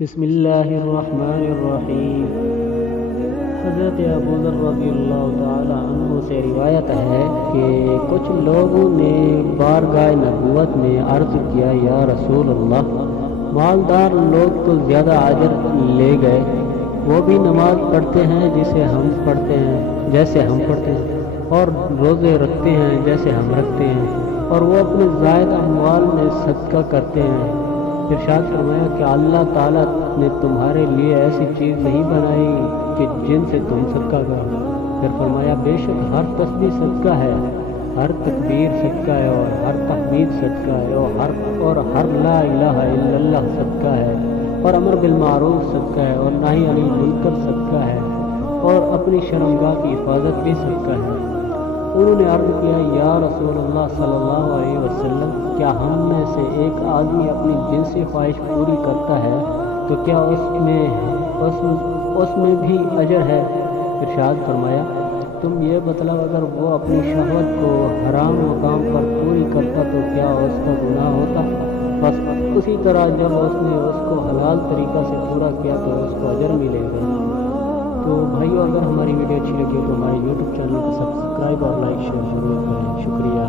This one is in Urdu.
بسم اللہ الرحمن الرحیم۔ حضرت ابو ذر رضی اللہ تعالی عنہ سے روایت ہے کہ کچھ لوگوں نے بارگاہ نبوت میں عرض کیا، یا رسول اللہ، مالدار لوگ تو زیادہ اجر لے گئے، وہ بھی نماز پڑھتے ہیں جیسے ہم پڑھتے ہیں اور روزے رکھتے ہیں جیسے ہم رکھتے ہیں، اور وہ اپنے زائد اموال میں صدقہ کرتے ہیں۔ ارشاد فرمایا کہ اللہ تعالیٰ نے تمہارے لیے ایسی چیز نہیں بنائی کہ جن سے تم صدقہ کرو۔ پھر فرمایا، بے شک ہر تسبیح صدقہ ہے، ہر تکبیر صدقہ ہے، اور ہر تحمید صدقہ ہے، اور ہر لا الہ الا اللہ صدقہ ہے، اور امر بالمعروف صدقہ ہے، اور نہی عن المنکر صدقہ ہے، اور اپنی شرمگاہ کی حفاظت بھی صدقہ ہے۔ انہوں نے عرض کیا، یا رسول اللہ صلی اللہ علیہ وسلم، کیا ہم میں سے ایک آدمی اپنی جنسی خواہش پوری کرتا ہے تو کیا اس میں بھی اجر ہے؟ ارشاد فرمایا، تم یہ بتلاؤ، اگر وہ اپنی شہوت کو حرام مقام پر پوری کرتا تو کیا اس کا گناہ ہوتا؟ بس اسی طرح جب اس نے اس کو حلال طریقہ سے پورا کیا تو اس کو اجر ملے گا۔ تو بھائیو، اگر ہماری ویڈیو اچھی لگی تو ہمارے یوٹیوب چینل کو سبسکرائب اور لائک شیئر ضرور کریں۔ شکریہ۔